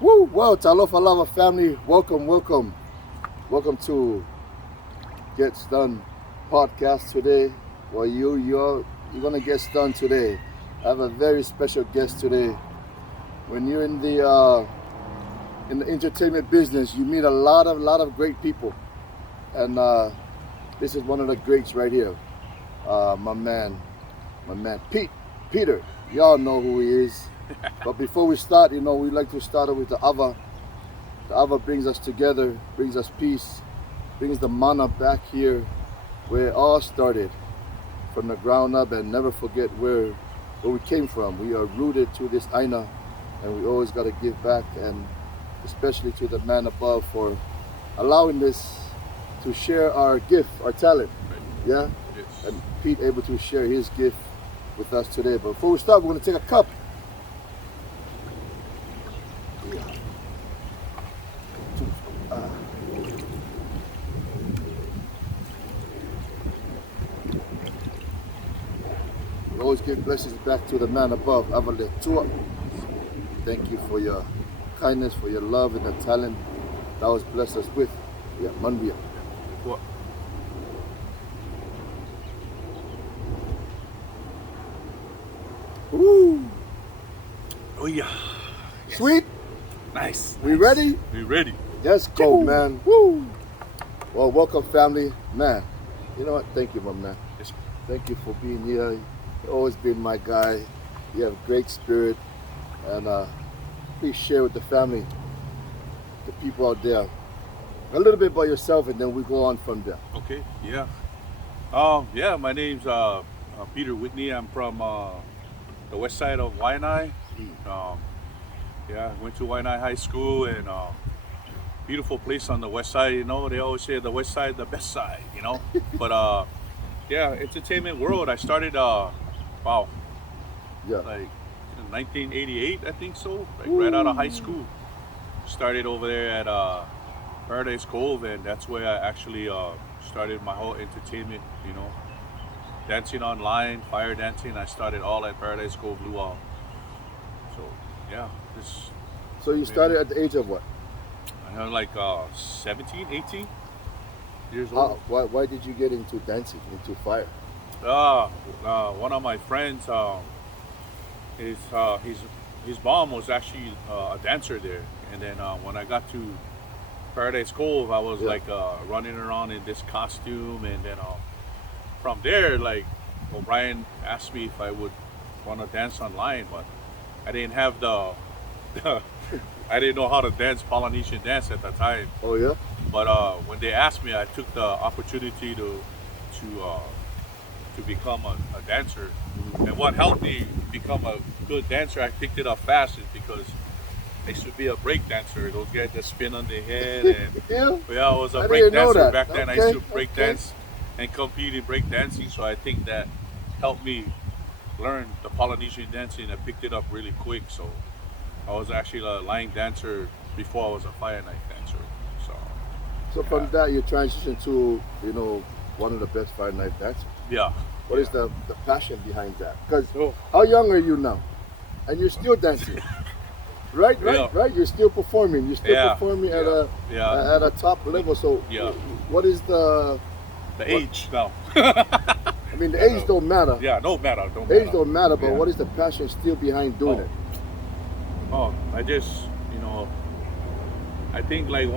Woo! Well, Talofa Lava family, welcome to Gets Done podcast today. Well, you're gonna get done today. I have a very special guest today. When you're in the entertainment business, you meet a lot of great people, and this is one of the greats right here. My man, Peter. Y'all know who he is. But before we start, we like to start with the Ava. The Ava brings us together, brings us peace, brings the mana back here where it all started from the ground up, and never forget where we came from. We are rooted to this Aina, and we always got to give back, and especially to the man above for allowing this to share our gift, our talent. Yeah? Yes. And Pete able to share his gift with us today. But before we start, we're going to take a cup. We always give blessings back to the man above. Avaletua. Thank you for your kindness, for your love and the talent that was blessed us with. Yeah, Manbia. What? Woo! Oh yeah. Sweet? Nice. We ready? We ready. Let's go, man. Woo! Well, welcome, family. Man, you know what? Thank you, my man. Yes. Thank you for being here. You've always been my guy. You have great spirit. And please share with the family, the people out there, a little bit about yourself, and then we go on from there. Okay. Yeah. Yeah. My name's Peter Whitney. I'm from the west side of Whitney. Yeah. Went to Whitney High School, and beautiful place on the west side. They always say the west side, the best side. But yeah, entertainment world. I started. Wow. Yeah. Like in 1988, I think so. Like right out of high school. Started over there at Paradise Cove, and that's where I actually started my whole entertainment. Dancing online, fire dancing. I started all at Paradise Cove Luau. So yeah, this. So you started at the age of what? I was like 17, 18 years old. Why did you get into dancing, into fire? One of my friends, his mom was actually a dancer there, and then when I got to Paradise Cove, I was like running around in this costume, and then from there, like O'Brien asked me if I would want to dance online, but I didn't have I didn't know how to dance Polynesian dance at the time. Oh yeah. But when they asked me, I took the opportunity to become a dancer. And what helped me become a good dancer, I picked it up fast, is because I used to be a break dancer. Those guys that spin on their head, and Yeah. I was a I break didn't know dancer that. back then. I Okay, used to break dance and compete in break dancing. So I think that helped me learn the Polynesian dancing. I picked it up really quick. So I was actually a line dancer before I was a fire night dancer. So from that you transitioned to one of the best fire night dancers. Yeah. What is the passion behind that? Because Oh. how young are you now? And you're still dancing. Right? Yeah. You're still performing. You're still Yeah. performing at Yeah. a top level. So Yeah. what is the Age now. I mean, the age don't matter. Yeah, don't matter. Age don't matter, but Yeah. what is the passion still behind doing it? Oh, I just, I think like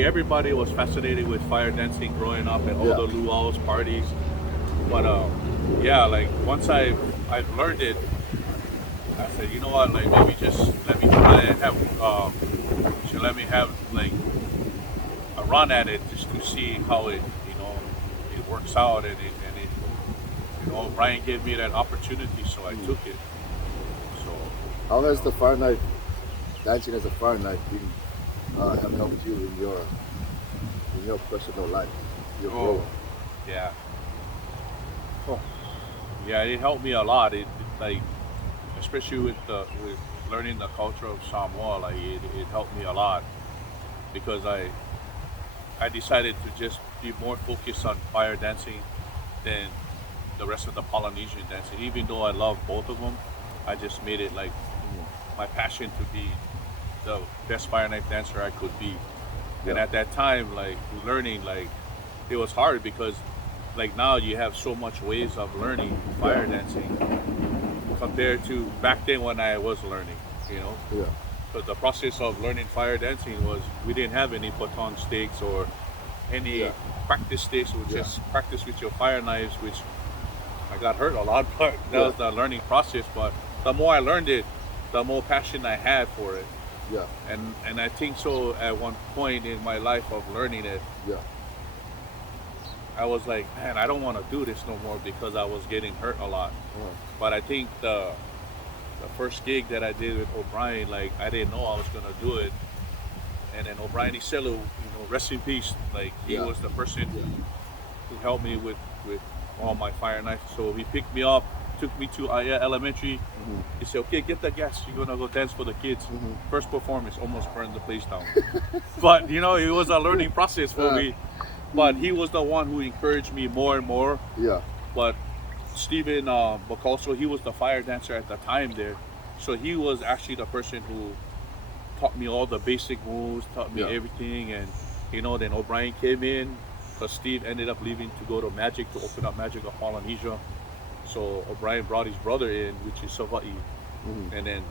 everybody was fascinated with fire dancing growing up at all Yeah. the luau's parties. But yeah, like once I've learned it, I said, you know what, like maybe just let me try and let me have like a run at it just to see how it works out, and it Brian gave me that opportunity, so I took it. So How has the fire night, dancing as a fire night, have helped you in your personal life, your growth? yeah. Yeah, it helped me a lot. It like, especially with learning the culture of Samoa, like it helped me a lot, because I decided to just be more focused on fire dancing than the rest of the Polynesian dancing. Even though I love both of them, I just made it like my passion to be the best fire knife dancer I could be. And Yeah. at that time, like learning, like it was hard because like now you have so much ways of learning fire dancing compared to back then when I was learning, you know. Yeah. But the process of learning fire dancing was we didn't have any baton sticks or any Yeah. practice sticks. We Yeah. just practice with your fire knives, which I got hurt a lot, but that Yeah. was the learning process. But the more I learned it, the more passion I had for it. Yeah. And I think so at one point in my life of learning it, Yeah. I was like, man, I don't want to do this no more because I was getting hurt a lot. But I think the first gig that I did with O'Brien, like I didn't know I was gonna do it. And then O'Brien Iselu, rest in peace. Like he Yeah. was the person who helped me with all my fire knives. So he picked me up, took me to Aya Elementary. He said, okay, get the gas. You're gonna go dance for the kids. First performance, almost burned the place down. But it was a learning process for me. But he was the one who encouraged me more and more. Yeah. But Stephen Bacalso, he was the fire dancer at the time there. So he was actually the person who taught me all the basic moves, taught me Yeah. everything. And, then O'Brien came in because Steve ended up leaving to go to Magic, to open up Magic of Polynesia. So O'Brien brought his brother in, which is Savai. And then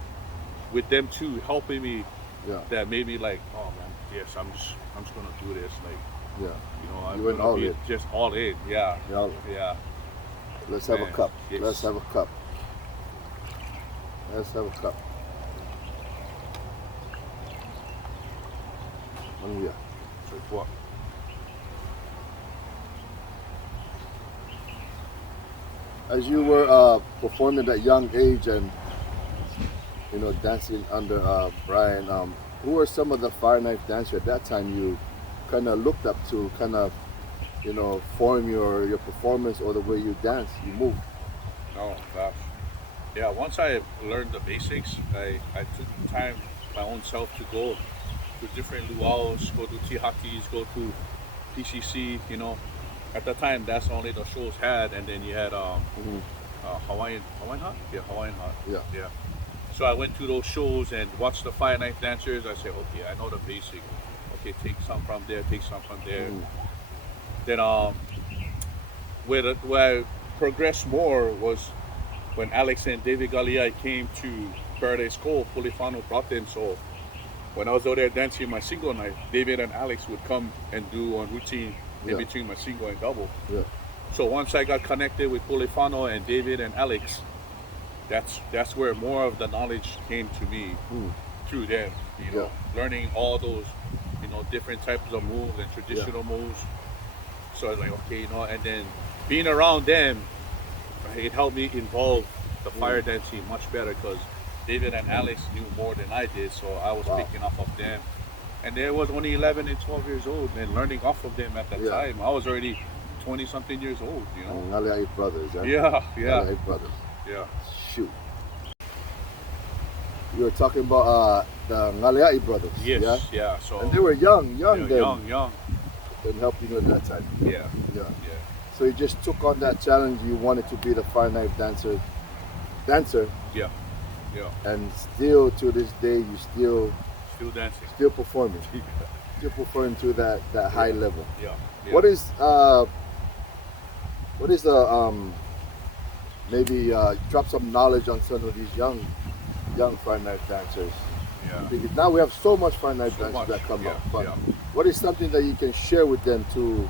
with them two helping me, Yeah. that made me like, oh man, yes, I'm just gonna do this. Like, Yeah. I'm You went gonna all be in. just all in. Yeah. Yeah. Yeah. Let's have a Man, cup. yes. Let's have a cup. Let's have a cup. Yeah. So what? As you were performing at a young age and dancing under Brian, who were some of the fire knife dancers at that time you kind of looked up to, kind of form your performance or the way you dance, you move? Oh gosh. Yeah, once I learned the basics, I took time my own self to go to different luau's, go to Tihatis, go to PCC, At the time, that's only the shows had, and then you had Hawaiian Hut? Yeah, Hawaiian Hut. Yeah. Yeah. So I went to those shows and watched the fire knife dancers. I said, okay, I know the basic. Okay, take some from there, take some from there. Then where I progressed more was when Alex and David Galiai came to Paradise Cove. Polifano brought them. So when I was out there dancing my single knife, David and Alex would come and do on routine in between my single and double. Yeah. So once I got connected with Polifano and David and Alex, that's where more of the knowledge came to me through them. Learning all those different types of moves and traditional moves. So I was like, okay, and then being around them, it helped me involve the fire dancing much better because David and Alex knew more than I did, so I was picking off of them. And they was only 11 and 12 years old and learning off of them at that time. I was already 20-something years old, Ngaliai brothers, yeah? Yeah. Ngaliai brothers. Yeah. Shoot. You were talking about the Ngaliai brothers, Yes, yeah? yeah. So And they were young then. young. And helped you at that time. Yeah. Yeah. So you just took on that challenge. You wanted to be the fire knife dancer, Yeah. and still to this day you still dancing. performing, still performing to that high level. Yeah. What is maybe drop some knowledge on some of these young fire knife dancers? Yeah. Because now we have so much fire knife So dancers much, that come yeah, up. But yeah. what is something that you can share with them to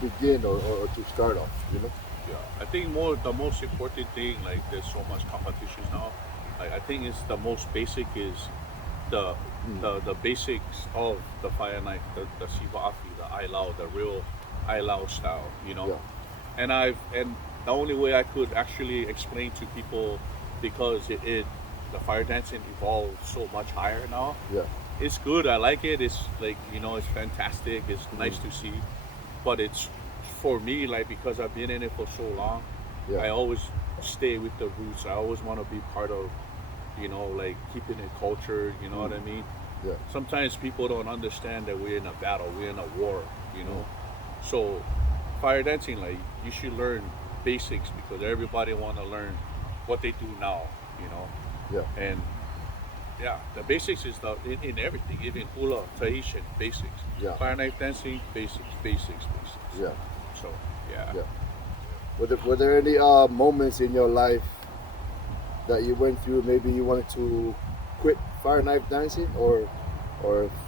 begin or to start off? Yeah, I think the most important thing, like there's so much competitions now. I think it's the most basic is the basics of the fire knife, the Siva Afi, the Ailau, the real Ailau style, Yeah. And the only way I could actually explain to people, because the fire dancing evolved so much higher now. Yeah. It's good. I like it. It's like it's fantastic. It's nice to see, but it's for me like because I've been in it for so long. Yeah. I always stay with the roots. I always want to be part of, like keeping it culture. You know what I mean? Yeah. Sometimes people don't understand that we're in a battle. We're in a war. So fire dancing, like you should learn basics because everybody want to learn what they do now. Yeah. And yeah, the basics is in everything, even hula, Tahitian, basics. Yeah. Fire knife dancing, basics. Yeah. So, yeah. Yeah. Were there any moments in your life that you went through? Maybe you wanted to quit fire knife dancing, or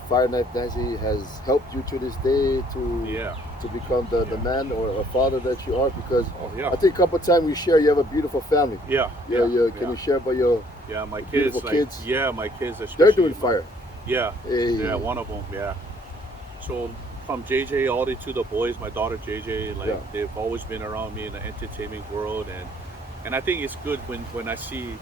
fire knife dancing has helped you to this day Yeah. to become the Yeah. man or a father that you are. Because Oh, yeah. I think a couple of times we share, you have a beautiful family. Yeah. Can you share about your Yeah, my beautiful kids, like, kids? yeah, my kids, especially. They're doing fire. Yeah. Hey. Yeah, one of them, yeah. So from JJ all the way to the boys, my daughter JJ, like Yeah. they've always been around me in the entertainment world, and I think it's good when I see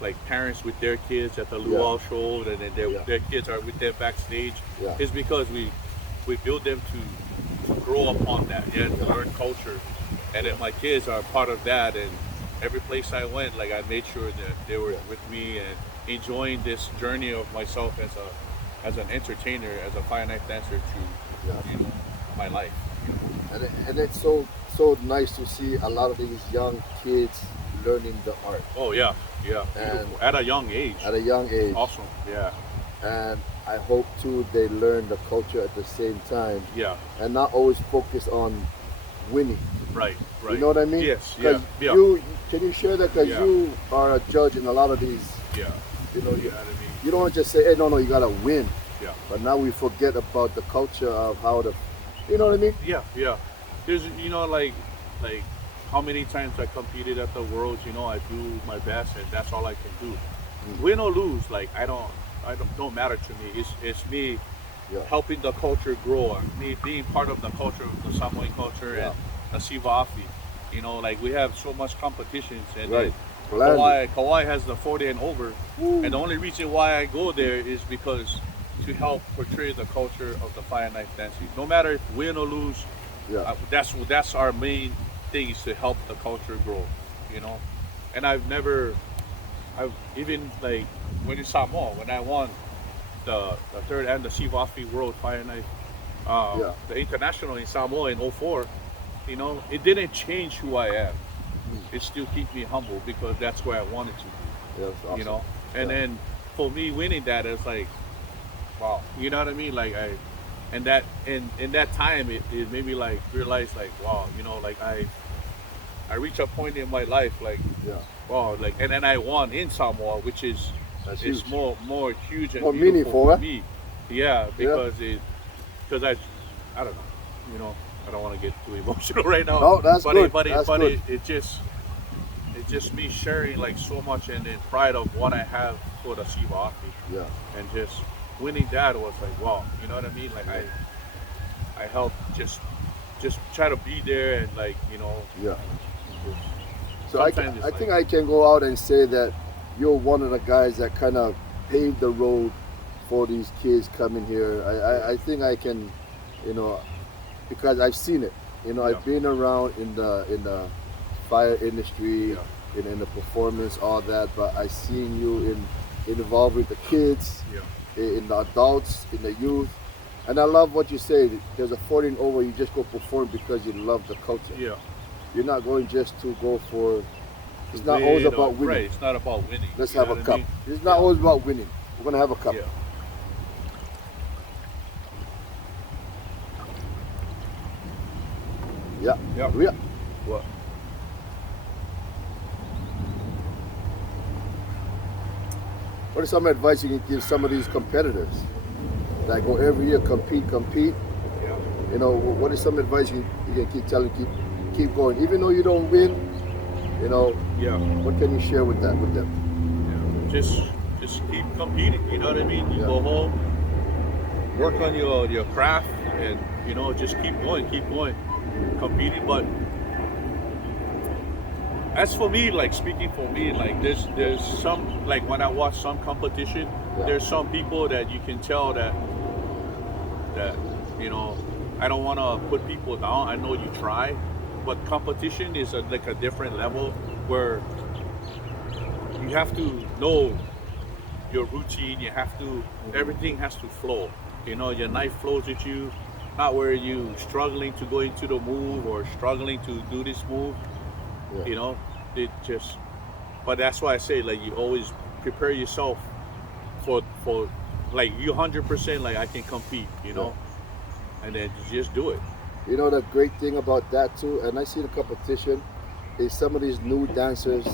like parents with their kids at the luau show, and then their kids are with them backstage. Yeah. It's because we build them to grow upon that, to learn culture, and then my kids are part of that, and every place I went, like I made sure that they were with me and enjoying this journey of myself as an entertainer, as a fire knife dancer to my life. And it's so nice to see a lot of these young kids learning the art. Oh yeah. And at a young age. At a young age. Awesome. Yeah. And I hope too they learn the culture at the same time. Yeah. And not always focus on winning. Right. You know what I mean? Yes. Yeah. Can you share that? Because you are a judge in a lot of these. Yeah. You know, what I mean? You don't just say, hey, no, you gotta win. Yeah. But now we forget about the culture of how the, you know what I mean? Yeah. There's, like how many times I competed at the Worlds, I do my best, and that's all I can do. Win or lose, like I don't matter to me. It's me helping the culture grow, and me being part of the culture of the Samoan culture and the Sivafi. Like we have so much competitions, and Kauai has the 40 and over. Woo. And the only reason why I go there is because to help portray the culture of the fire knife dancing. No matter if win or lose, that's our main thing, is to help the culture grow, And I've even like when in Samoa, when I won the third and the Sivafi World Fire Knife, the international in Samoa in 04, it didn't change who I am. It still keeps me humble because that's where I wanted to be. Yeah, awesome. And then for me winning that, it's like, wow, you know what I mean? Like in that time it made me like realize like, wow, like I reached a point in my life like, wow, like, and then I won in Samoa, which is more huge and more meaningful for me. Yeah, because I don't know, I don't want to get too emotional right now. No, that's good. But it's just me sharing like so much and pride of what I have for the Siva Aki. Yeah. And just winning that was like, wow, you know what I mean? Like I helped just try to be there and like, Yeah. So I think I can go out and say that you're one of the guys that kind of paved the road for these kids coming here. I think I can, because I've seen it. I've been around in the fire industry, in the performance, all that. But I seen you involved with the kids, in the adults, in the youth. And I love what you say. There's a 40 and over. You just go perform because you love the culture. Yeah. You're not going just to go for. It's not always about winning. Right. It's not about winning. Let's have a cup. It's not always about winning. We're gonna have a cup. Yeah. Yeah. What? What is some advice you can give some of these competitors that go every year compete? Yeah. What is some advice you can keep telling, keep going, even though you don't win? What can you share with them? Yeah. Just keep competing. You know what I mean? You go home, work on your craft, and just keep going, competing. But as for me, like speaking for me, like there's some, like when I watch some competition, there's some people that you can tell that I don't want to put people down. I know you try, but competition is like a different level where you have to know your routine. You have to, everything has to flow. Your knife flows with you, not where you struggling to go into the move or struggling to do this move. It just, but that's why I say like you always prepare yourself for like you 100% like I can compete, you know, and then you just do it. You know the great thing about that too, and I see the competition is some of these new dancers.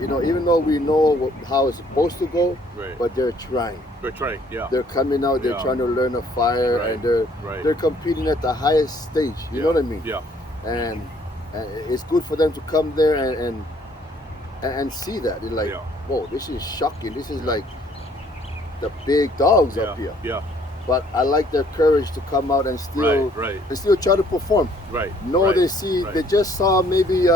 You know, even though we know how it's supposed to go, Right. but they're trying. We're trying, yeah. They're coming out. They're Yeah. trying to learn the fire, Right. and they're Right. competing at the highest stage. You know what I mean? Yeah. And it's good for them to come there and see that. They're like, Yeah. whoa, this is shocking. This is like the big dogs Yeah. up here. Yeah. But I like their courage to come out and still Right. and still try to perform. Right. No, right. they see Right. they just saw maybe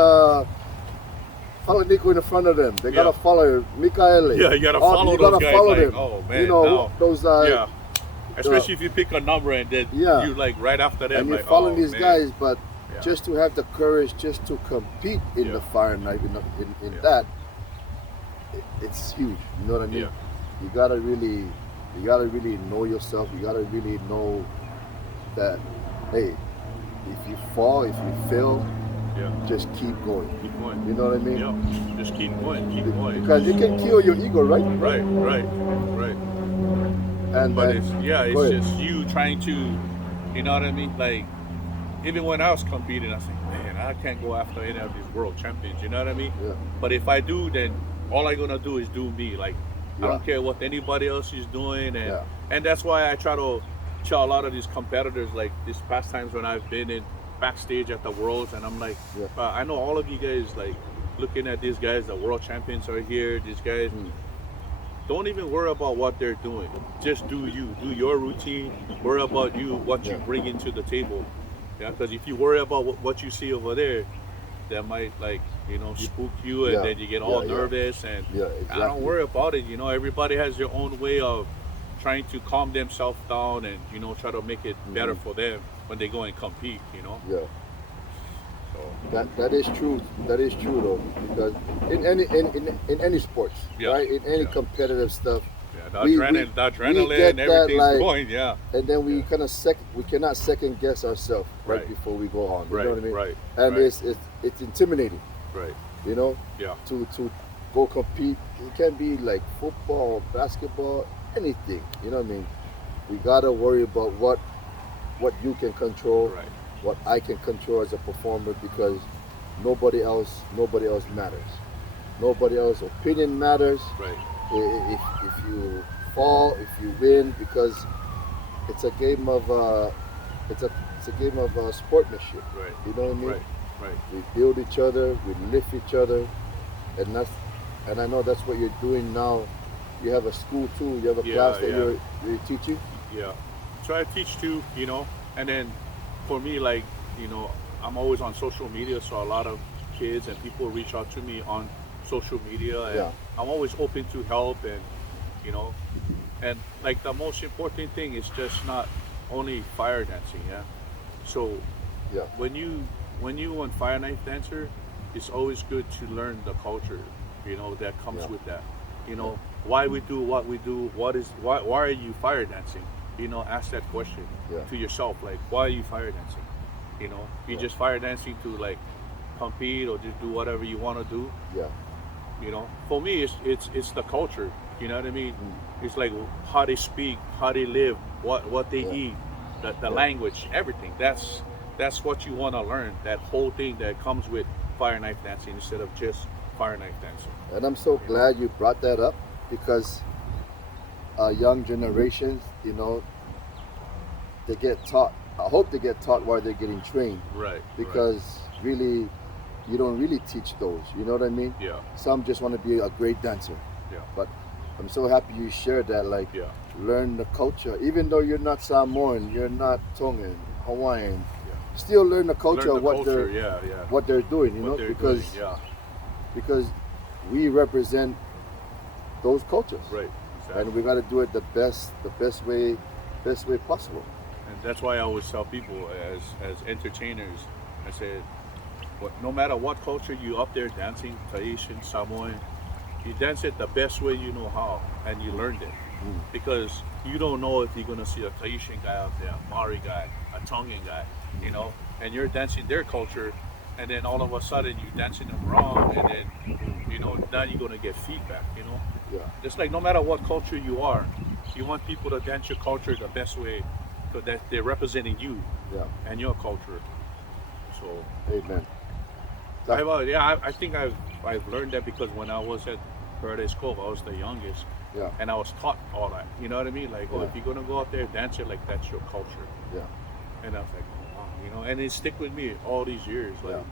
follow Nico in front of them. They gotta follow Michaele. Yeah, you gotta follow you those gotta guys. follow Like, them. oh man, You know now, those yeah. Especially if you pick a number and then you like right after them, and you're like, following oh, these man. guys, but Yeah. just to have the courage just to compete in the fire night in that, it's huge. You know what I mean? Yeah. You gotta really know yourself. You gotta really know that, hey, if you fall, if you fail, just keep going. Keep going. You know what I mean? Yeah. Just keep going. Keep going. Because it can kill your ego, right? Right. And But then, it's go ahead. just you trying to, you know what I mean? Like, even when I was competing, I was like, man, I can't go after any of these world champions. You know what I mean? Yeah. But if I do, then all I'm gonna do is do me. Like, I Yeah. don't care what anybody else is doing, and Yeah. and that's why I try to tell a lot of these competitors, like these past times when I've been in backstage at the Worlds, and I'm like, I know all of you guys like looking at these guys, the world champions are here. These guys. Don't even worry about what they're doing. Just do you. Do your routine. Worry about you, what you bring into the table. Yeah, because if you worry about what you see over there, that might spook you, and then you get all nervous. And I don't worry about it. You know, everybody has their own way of trying to calm themselves down and try to make it better for them when they go and compete. You know. Yeah. So that is true. That is true though, because in any sports, right? In any competitive stuff, the adrenaline, get everything's that, like, going. And then we we cannot second guess ourselves right before we go on. You know what I mean? Right. And it's intimidating. Right. You know. Yeah. To go compete, it can be like football, basketball, anything. You know what I mean? We gotta worry about what you can control. Right. What I can control as a performer, because nobody else matters. Nobody else's opinion matters. Right. If you fall, if you win, because it's a game of sportsmanship. Right. You know what I mean? Right. We build each other, we lift each other, and I know that's what you're doing now. You have a school too. You have a class that you're teaching. Yeah. So I teach too, and then for me, like, I'm always on social media, so a lot of kids and people reach out to me on social media, and I'm always open to help, and and like the most important thing is just not only fire dancing, So when you on fire knife dancer, it's always good to learn the culture, that comes with that. Why we do what we do, why are you fire dancing? Ask that question to yourself, like, why are you fire dancing? You just fire dancing to like compete or just do whatever you want to do. For me, it's the culture. You know what I mean? It's like how they speak, how they live, what they eat, the language, everything. That's what you want to learn. That whole thing that comes with fire knife dancing instead of just fire knife dancing. And I'm so glad you brought that up, because young generations, they get taught. I hope they get taught while they're getting trained. Right. Because really, you don't really teach those. You know what I mean? Yeah. Some just want to be a great dancer. Yeah. But I'm so happy you shared that. Like, learn the culture. Even though you're not Samoan, you're not Tongan, Hawaiian, still learn the culture of what they're doing. Because we represent those cultures. Right. Exactly. And we got to do it the best way possible. And that's why I always tell people as entertainers, I said, no matter what culture you up there dancing, Tahitian, Samoan, you dance it the best way you know how, and you learned it. Because you don't know if you're gonna see a Tahitian guy out there, a Maori guy, a Tongan guy, and you're dancing their culture, and then all of a sudden you dancing them wrong, and then now you're gonna get feedback. Yeah. It's like no matter what culture you are, you want people to dance your culture the best way, so that they're representing you Yeah. and your culture. So Amen. I think I've learned that because when I was at Paradise Cove, I was the youngest, Yeah. and I was taught all that. You know what I mean? Like, Yeah. if you're gonna go out there, dance it like that's your culture. Yeah. And I was like, oh, wow, and it stick with me all these years, like,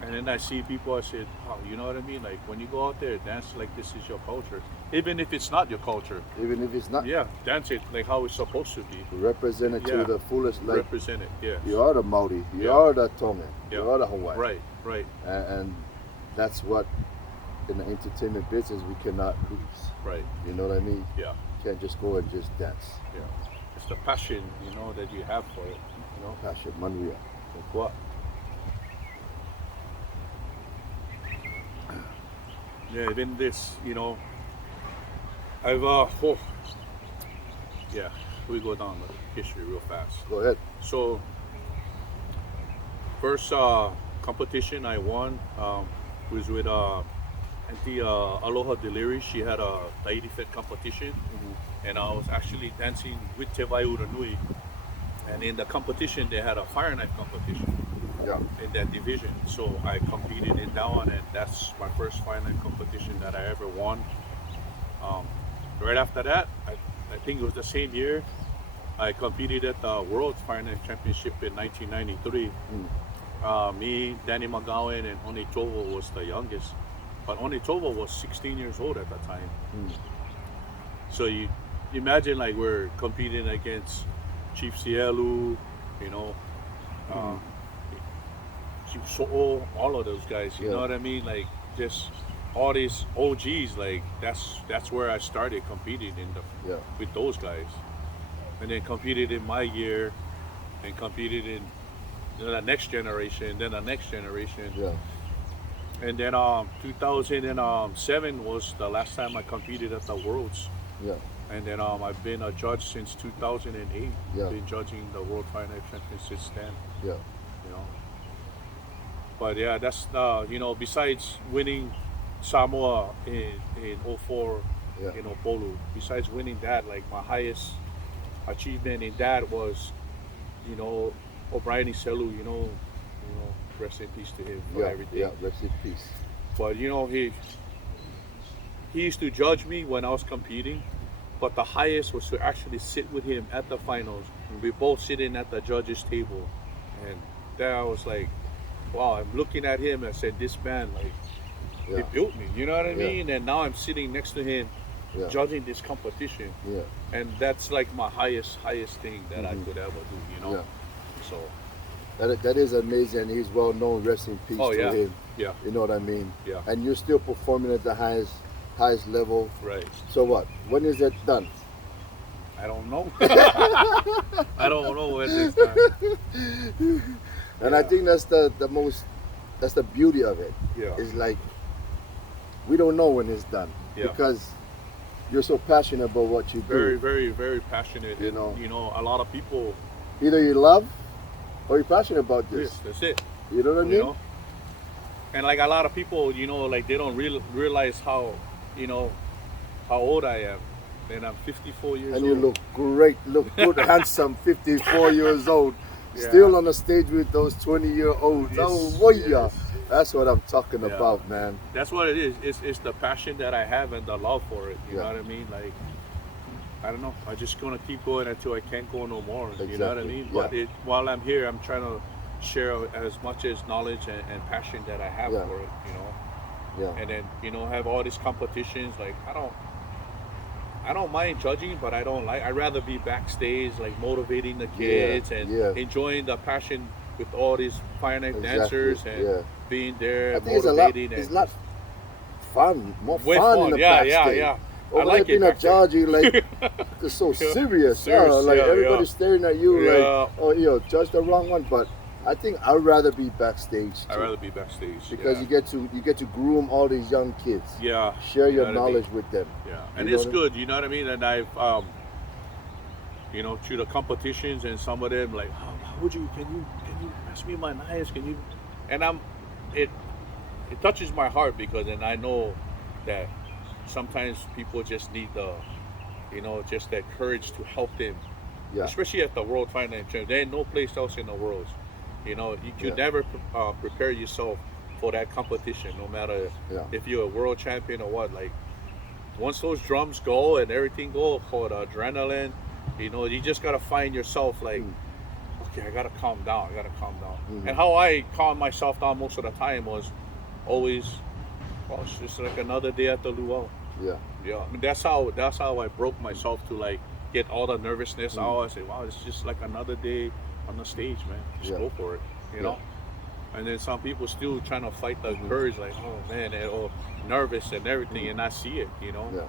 And then I see people, I said, wow, you know what I mean? Like, when you go out there, dance like this is your culture, even if it's not your culture. Even if it's not. Yeah, dance it like how it's supposed to be. Represent it to the fullest. Like, represent it. Yeah. you are the Maori. You are the Tongan. Yeah. You are the Hawaiian. Right. Right. And that's what in the entertainment business we cannot lose. Right. You know what I mean? Yeah. You can't just go and just dance. Yeah. It's the passion, that you have for it. Passion, manuia. Like what? Yeah, even this, I've yeah, we go down the history real fast. Go ahead. So first competition I won was with Auntie Aloha Deliri. She had a Tahiti Fed competition, and I was actually dancing with Te Vai Uranui. And in the competition, they had a fire knife competition in that division. So I competed in that one, and that's my first fire knife competition that I ever won. Right after that, I think it was the same year, I competed at the World Fire Knife Championship in 1993. Me, Danny McGowan, and Oni Tovo was the youngest. But Oni Tovo was 16 years old at that time. So you imagine like we're competing against Chief Cielu, Chief So'o, all of those guys, you know what I mean? Like just all these OGs, like that's where I started competing with those guys. And then competed in my year and competed in the next generation, then the next generation. Yeah. And then 2007 was the last time I competed at the Worlds. Yeah. And then I've been a judge since 2008. Yeah. Been judging the World Fire Knife Champions since then. Yeah. But yeah, that's besides winning Samoa in 04 in Opolu, besides winning that, like my highest achievement in that was, O'Brien Iselu, rest in peace to him for everything. Yeah, rest in peace. But he used to judge me when I was competing, but the highest was to actually sit with him at the finals. We both sitting at the judges' table, and there I was like, wow, I'm looking at him and I said, this man, like, he built me, you know what I mean? And now I'm sitting next to him judging this competition. Yeah. And that's like my highest thing that I could ever do, Yeah. So that is amazing, and he's well known. Rest in peace to him. Yeah. You know what I mean? Yeah. And you're still performing at the highest level. Right. So what? When is it done? I don't know. I don't know when it's done. And I think that's the beauty of it. Yeah. It's like we don't know when it's done because you're so passionate about what you do. Very, very, very passionate. You and, know. A lot of people. Either you love or you're passionate about this. That's it. You know what I mean? And like a lot of people, like they don't realize how old I am. And I'm 54 years old. And you look great, look good, handsome, 54 years old. Still on the stage with those 20-year-olds. Yes. That's what I'm talking about, man. That's what it is. It's the passion that I have and the love for it. You know what I mean? Like, I don't know. I'm just gonna keep going until I can't go no more. Exactly. You know what I mean? Yeah. But while I'm here, I'm trying to share as much as knowledge and passion that I have for it. Yeah. And then have all these competitions. Like I don't mind judging, but I'd rather be backstage, like motivating the kids and enjoying the passion with all these fire knife dancers and being there, I think motivating. It's a lot fun, more fun in the backstage. Yeah. Over I like being it. a judge, you like it's so serious. Like everybody's staring at you, like, oh, judge the wrong one. But I think I'd rather be backstage. I'd rather be backstage because you get to groom all these young kids. Yeah. Share your knowledge with them. Yeah, and it's good. You know what I mean? And I've through the competitions and some of them like, how would you can you pass me my knives? Can you? And it touches my heart because then I know that sometimes people just need just that courage to help them, especially at the World Finance Championship. There ain't no place else in the world. You could never prepare yourself for that competition, no matter if you're a world champion or what. Like once those drums go and everything go for the adrenaline, you just gotta find yourself like, okay, I gotta calm down. And how I calm myself down most of the time was always, well, it's just like another day at the luau. Yeah. I mean, that's how I broke myself to like get all the nervousness out. I say, wow, it's just like another day on the stage, man. Just go for it, you know. And then some people still trying to fight the courage, like, oh man, they're all nervous and everything, and I see it, Yeah.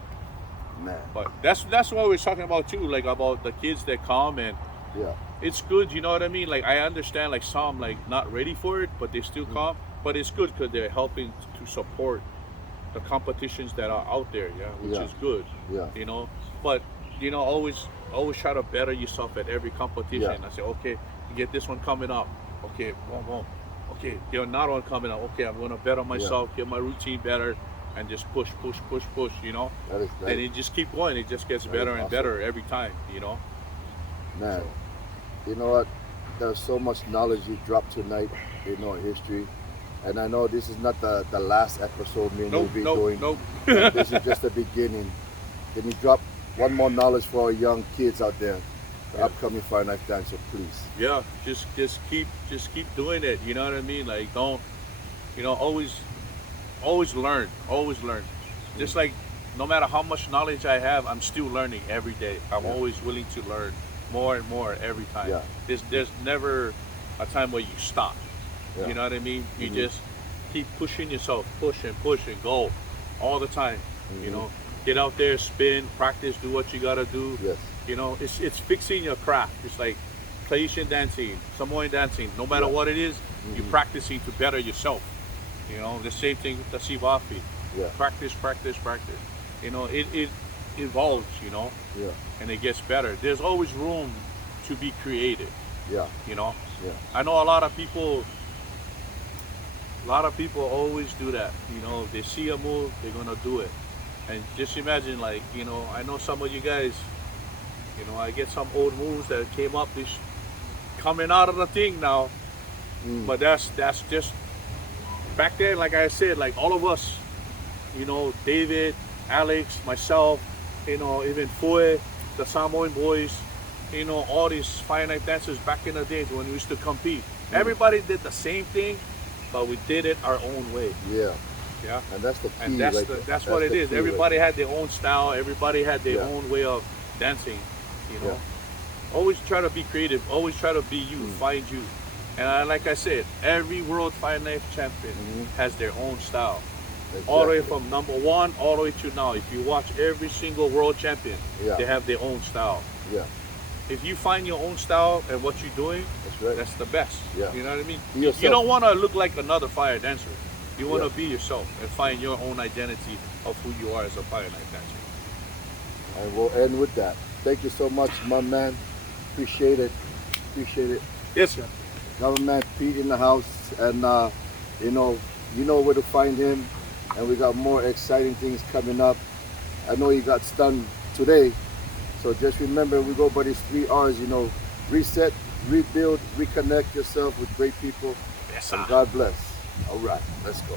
Man. But that's what we're talking about too, like about the kids that come and it's good, you know what I mean? Like I understand, like some like not ready for it, but they still come. But it's good because they're helping to support the competitions that are out there, which is good. But always try to better yourself at every competition. I say, okay, you get this one coming up. Okay, boom. Okay, another one coming up. Okay, I'm gonna better myself, get my routine better, and just push. And it just keep going. It just gets better and better every time. Man, you know what? There's so much knowledge you dropped tonight in our history. And I know this is not the last episode we'll be doing. Nope. This is just the beginning. Can you drop one more knowledge for our young kids out there, the upcoming Fire Knife Dancer, please? Yeah, just keep doing it. You know what I mean? Like don't, always learn. Just like no matter how much knowledge I have, I'm still learning every day. I'm always willing to learn more and more every time. There's never a time where you stop. You know what I mean? You just keep pushing yourself, push and go all the time. Get out there, spin, practice, do what you gotta do. It's fixing your craft. It's like Tahitian dancing, Samoan dancing. No matter what it is, you're practicing to better yourself. The same thing with the Sivafi. Practice. It evolves. And it gets better. There's always room to be creative. I know a lot of people always do that. If they see a move, they're gonna do it. And just imagine, like, I know some of you guys, I get some old moves that came up coming out of the thing now. But that's just back then, like I said, like all of us, David, Alex, myself, even Foy, the Samoan boys, all these Fire Knife dancers back in the days when we used to compete. Everybody did the same thing, but we did it our own way. And that's the key. And that's what it is. Everybody had their own style. Everybody had their own way of dancing. Always try to be creative. Always try to be you. Find you. And like I said, every World Fire Knife champion has their own style. All the way from number one all the way to now. If you watch every single world champion, they have their own style. If you find your own style and what you're doing, that's the best. You know what I mean? You don't want to look like another fire dancer. You want to be yourself and find your own identity of who you are as a Fire Knife dancer. And we'll end with that. Thank you so much, my man. Appreciate it. Yes, sir. Government Pete in the house, and you know where to find him. And we got more exciting things coming up. I know you got stunned today, so just remember we go by these 3 R's. Reset, rebuild, reconnect yourself with great people. Yes, sir. And God bless. All right, let's go.